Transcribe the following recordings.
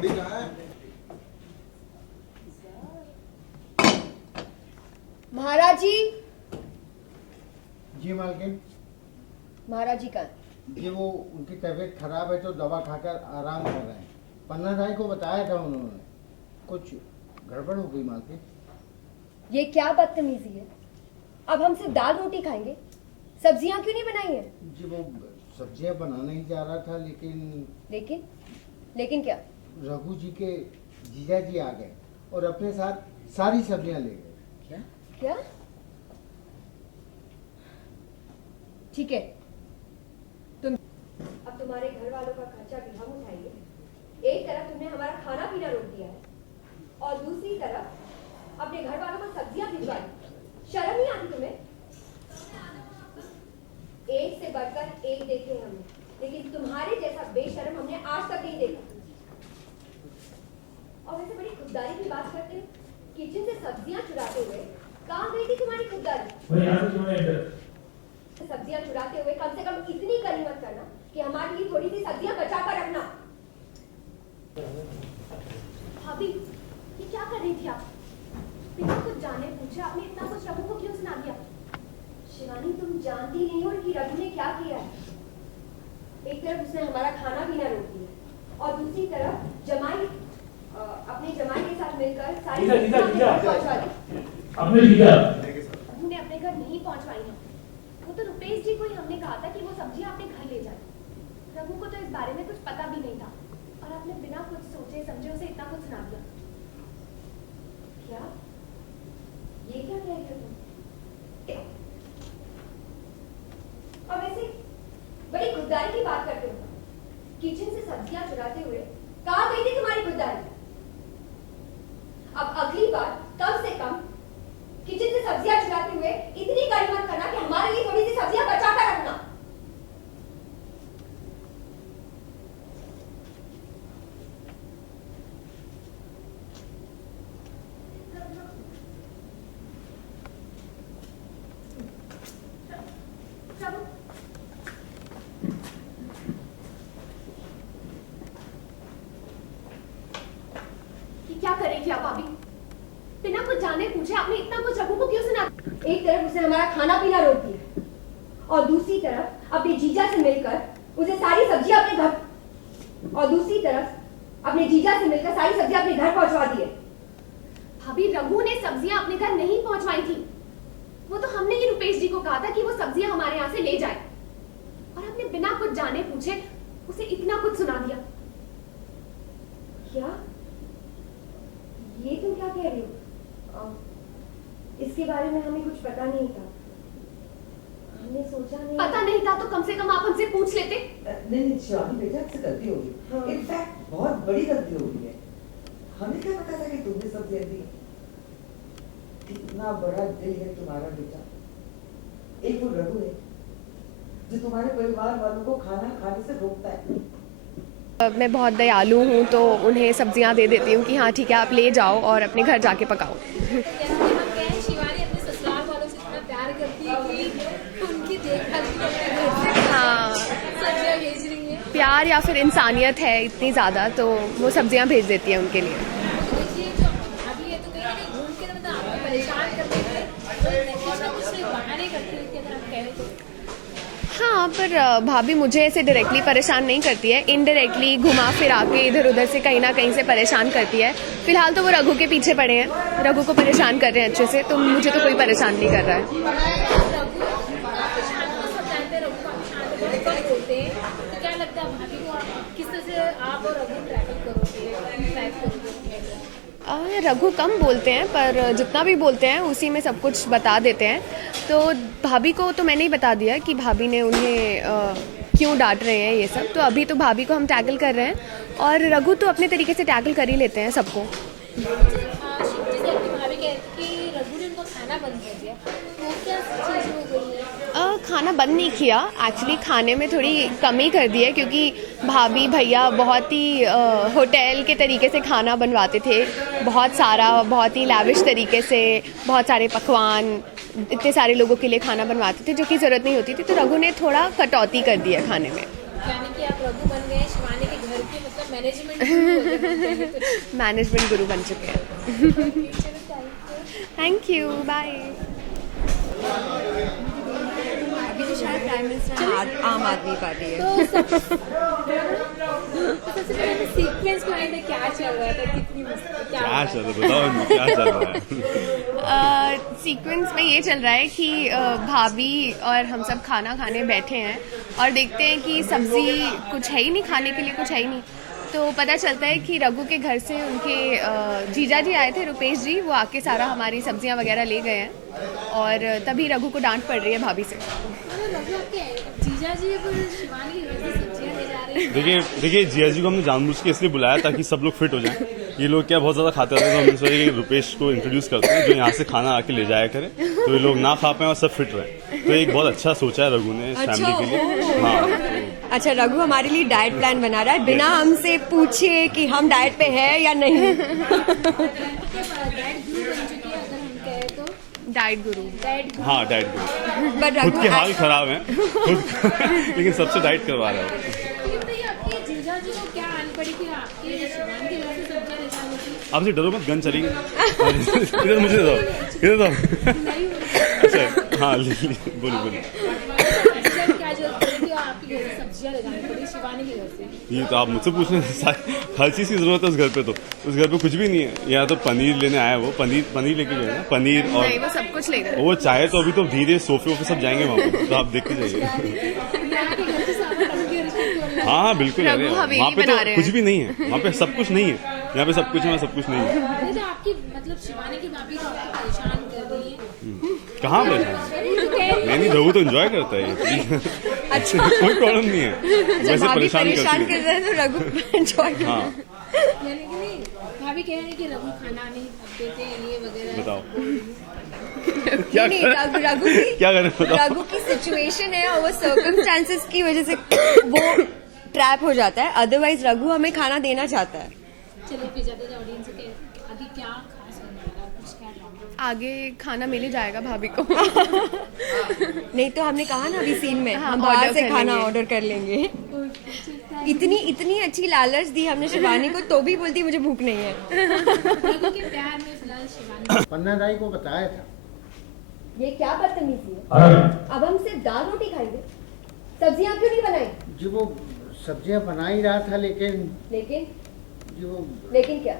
लकड़ी कहाँ है? महाराज जी। जी मालकिन। महाराज जी का जी वो उनकी तबीयत खराब है तो दवा खाकर आराम कर रहे हैं। पन्ना भाई को बताया था उन्होंने, कुछ गड़बड़ हो गई मालकिन। ये क्या बदतमीजी है? अब हम सिर्फ दाल रोटी खाएंगे, सब्जियां क्यों नहीं बनाई हैं? जी वो सब्जियां बनाने ही जा रहा था लेकिन लेकिन क्या? रघु जी के जीजा जी आ गए और अपने साथ सारी सब्जियां ले गए। क्या क्या? ठीक है, तुम अब तुम्हारे घर वालों का खर्चा भी हम उठाएंगे। एक तरफ तुमने हमारा खाना पीना रोक दिया है और दूसरी तरफ अपने घर वालों को सब्जियां भिजवा दी। शर्म नहीं आती तुम्हें? एक से बढ़कर एक देखे हैं हमने, लेकिन तुम्हारे जैसा बेशर्म हमने आज तक नहीं देखा। और वैसे बड़ी खुददारी की बात करते हो। किचन से सब्जियां चुराते हुए कहाँ गई थी तुम्हारी खुददारी? सब्जियां चुराते हुए कम से कम इतनी गनीमत करना कि हमारे लिए थोड़ी सी सब्जियां बचा कर रखना। भाभी, ये क्या कर रही थी आप? बिना कुछ जाने पूछे आपने इतना कुछ रघु को क्यों सुना दिया? शिवानी, तुम जानती नहीं हो कि रघु ने क्या किया है। एक तरफ उसने हमारा खाना पीना रोक दिया और दूसरी तरफ जमाई अपने जमाई के साथ मिलकर सारी पहुंचवा दी। अपने जीजा रघु ने अपने घर नहीं पहुंचवाई है। वो तो रुपेश जी को ही हमने कहा था कि वो सब्जियां अपने घर ले जाए। रघु को तो इस बारे में कुछ पता भी नहीं था और आपने बिना कुछ सोचे समझे उसे इतना कुछ सुना दिया। क्या? ये क्या कह रहे हो? और वैसे बड़ी खुददारी की बात करते हो। किचन से सब्जियां चुराते हुए कहाँ गई थी तुम्हारी खुददारी? अब अगली बार कम से कम किचन से सब्जियां चुराते हुए इतनी गनीमत करना कि हमारे लिए थोड़ी सी सब्जियां बचा कर रखना। क्या कर रही थी आप भाभी? बिना कुछ जाने पूछे आपने इतना कुछ रघु को क्यों सुना? एक तरफ उसने हमारा खाना पीना रोक दिया और दूसरी तरफ अपने जीजा से मिलकर उसे सारी सब्जियां अपने घर और दूसरी तरफ अपने जीजा से मिलकर सारी सब्जियां अपने घर पहुंचवा दी है। भाभी, रघु ने सब्जियां अपने घर नहीं पहुंचवाई थी। वो तो हमने ही रुपेश जी को कहा था कि वो सब्जियां हमारे यहाँ से ले जाए और आपने बिना कुछ जाने पूछे उसे इतना कुछ सुना दिया। क्या? ये तुम क्या कह रही हो? इसके बारे में हमें कुछ पता नहीं था। हमने सोचा नहीं। पता नहीं था तो कम से कम आप हमसे पूछ लेते। नहीं शिवानी बेटा, आपसे गलती होगी। हाँ। इनफैक्ट बहुत बड़ी गलती हो गई है। हमें क्या पता था कि तुमने सब दे दी। कितना बड़ा दिल है तुम्हारा बेटा। एक वो रघु है जो तुम्हारे परिवार वालों को खाना खाने से रोकता है। मैं बहुत दयालु हूँ तो उन्हें सब्जियाँ दे देती हूँ कि हाँ ठीक है आप ले जाओ और अपने घर जाके पकाओ। शिवानी अपने ससुराल वालों से इतना प्यार करती है कि उनकी देखभाल भी अपने घर से हाँ, सब्जियां भेज रही है। प्यार या फिर इंसानियत है इतनी ज़्यादा तो वो सब्जियाँ भेज देती है उनके लिए। देखिए जो अभी है तो कहीं ना कहीं घूम के मतलब आपको परेशान करते थे, कुछ ना कुछ बहाने करती है अगर हम कह रहे तो। हाँ, पर भाभी मुझे ऐसे डायरेक्टली परेशान नहीं करती है, इनडायरेक्टली घुमा फिरा के इधर उधर से कहीं ना कहीं से परेशान करती है। फिलहाल तो वो रघु के पीछे पड़े हैं, रघु को परेशान कर रहे हैं अच्छे से, तो मुझे तो कोई परेशान नहीं कर रहा है। क्या लगता है भाभी को किस तरह से आप और रघु ट्रैवल करोगे? रघु कम बोलते हैं पर जितना भी बोलते हैं उसी में सब कुछ बता देते हैं। तो भाभी को तो मैंने ही बता दिया कि भाभी ने उन्हें क्यों डांट रहे हैं ये सब। तो अभी तो भाभी को हम टैकल कर रहे हैं और रघु तो अपने तरीके से टैकल कर ही लेते हैं सबको। जैसे अपनी भाभी कहती कि रघु ने उनको खाना बंद कर दिया, तो क्या चीज़ हो गई है? खाना बंद नहीं किया, एक्चुअली खाने में थोड़ी कमी कर दी है क्योंकि भाभी भैया बहुत ही होटल के तरीके से खाना बनवाते थे, बहुत सारा, बहुत ही लैविश तरीके से, बहुत सारे पकवान, इतने सारे लोगों के लिए खाना बनवाते थे जो कि ज़रूरत नहीं होती थी। तो रघु ने थोड़ा कटौती कर दी है खाने में। यानी कि आप रघु बन गए शिवानी के घर के मतलब मतलब मैनेजमेंट तो मैनेजमेंट गुरु बन चुके हैं। Thank you, bye. अभी तो शायद प्राइम मिनिस्टर आम आदमी पार्टी है। तो सबसे पहले सीक्वेंस को आने क्या चल रहा था, कितनी क्या चल रहा है बताओ, क्या चल रहा है? सीक्वेंस में ये चल रहा है कि भाभी और हम सब खाना खाने बैठे हैं और देखते हैं कि सब्जी कुछ है ही नहीं, खाने के लिए कुछ है ही नहीं। तो पता चलता है कि रघु के घर से उनके जीजा जी आए थे, रुपेश जी, वो आके सारा हमारी सब्जियां वगैरह ले गए हैं और तभी रघु को डांट पड़ रही है भाभी से। जीजा जी शिवानी की सब्जियां ले जा रहे हैं। देखिए जिया जी को हमने जानबूझ के इसलिए बुलाया ताकि सब लोग फिट हो जाएं। ये लोग क्या बहुत ज़्यादा खाते रहते हैं, तो हमने सोचा कि रुपेश को इंट्रोड्यूस करते हैं जो यहाँ से खाना आके ले जाया करे, तो ये लोग ना खा पाएं और सब फिट रहें। तो एक बहुत अच्छा सोचा है रघु ने इस फैमिली के लिए। हाँ, अच्छा, रघु हमारे लिए डाइट प्लान बना रहा है बिना हमसे पूछे कि हम डाइट पे है या नहीं। डाइट गुरु। हाँ डाइट गुरु। पर खुद रघु के हाल खराब हैं लेकिन सबसे डाइट करवा रहा है। जीजा जी को क्या आन पड़ी कि आपके शिवानी के घर से सब्जियां ले जानी थी? आपसे डरो मत, गन चलेगी। इधर मुझे दो, इधर दो। अच्छा हाँ बोलिए। क्या जरूरत पड़ी कि आपके घर से सब्जियां ले जानी पड़ी शिवानी के घर से? ये तो आप मुझसे पूछ रहे हैं, हर चीज़ की ज़रूरत है उस घर पे। तो उस घर पे कुछ भी नहीं है। यहाँ तो पनीर लेने आया, वो पनीर लेके गए ना, पनीर और नहीं, वो सब कुछ ले गए। वो चाहे तो अभी तो धीरे सोफे वोफे सब जाएंगे वहाँ पे, तो आप देख के जाइए। हाँ बिल्कुल, अरे वहाँ पे तो कुछ भी नहीं है, वहाँ पे सब कुछ नहीं है, यहाँ पे सब कुछ है, सब कुछ नहीं है। तो आपकी मतलब शिवानी की भाभी को आपको परेशान कर रही है? कहाँ परेशान? नहीं रघु तो एंजॉय करता है। अच्छा कोई प्रॉब्लम नहीं है, वैसे परेशान करती है। रहे हैं तो रघु एंजॉय कर। हाँ यानी कि नहीं, भाभी कह रहे हैं कि रघु खाना नहीं देते ये वगैरह। बताओ क्या नहीं, करें? रघु की क्या करें बताओ? रघु की सिचुएशन है और वो सर्कमस्टांसेस की वजह से वो ट्रैप हो जाता है। अदरवाइज रघु हमें खाना देना चाहता है। चलिए फिर जाते ऑडियंस के आगे क्या खास होने वाला है, कुछ क्या ड्रामा? आगे खाना मिल ही जाएगा भाभी को। नहीं तो हमने कहा ना अभी सीन में हाँ, हम बाहर order से कर खाना लेंगे। ऑर्डर कर लेंगे। इतनी अच्छी लालच दी हमने शिवानी को, तो भी बोलती मुझे भूख नहीं है। रघु के प्यार में फिलहाल शिवानी पन्ना दाई को बताया था। ये क्या बदतमीजी है? अब हम सिर्फ दाल रोटी खाएंगे, सब्जियां क्यों नहीं बनाई? जी वो सब्जियां बना ही रहा था, लेकिन जी वो लेकिन क्या?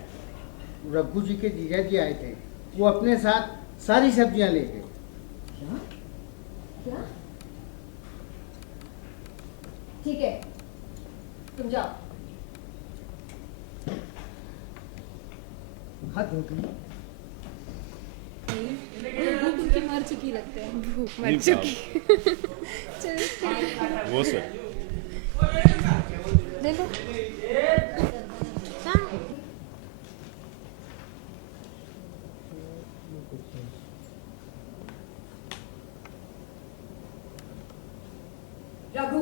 रघु जी के जीजा जी आए थे, वो अपने साथ सारी सब्जियां ले गए। क्या? ठीक है, तुम जाओ। हद हो गई। भूख उनकी मर चुकी लगता है। भूख मर चुकी। वो सर देखो रघु,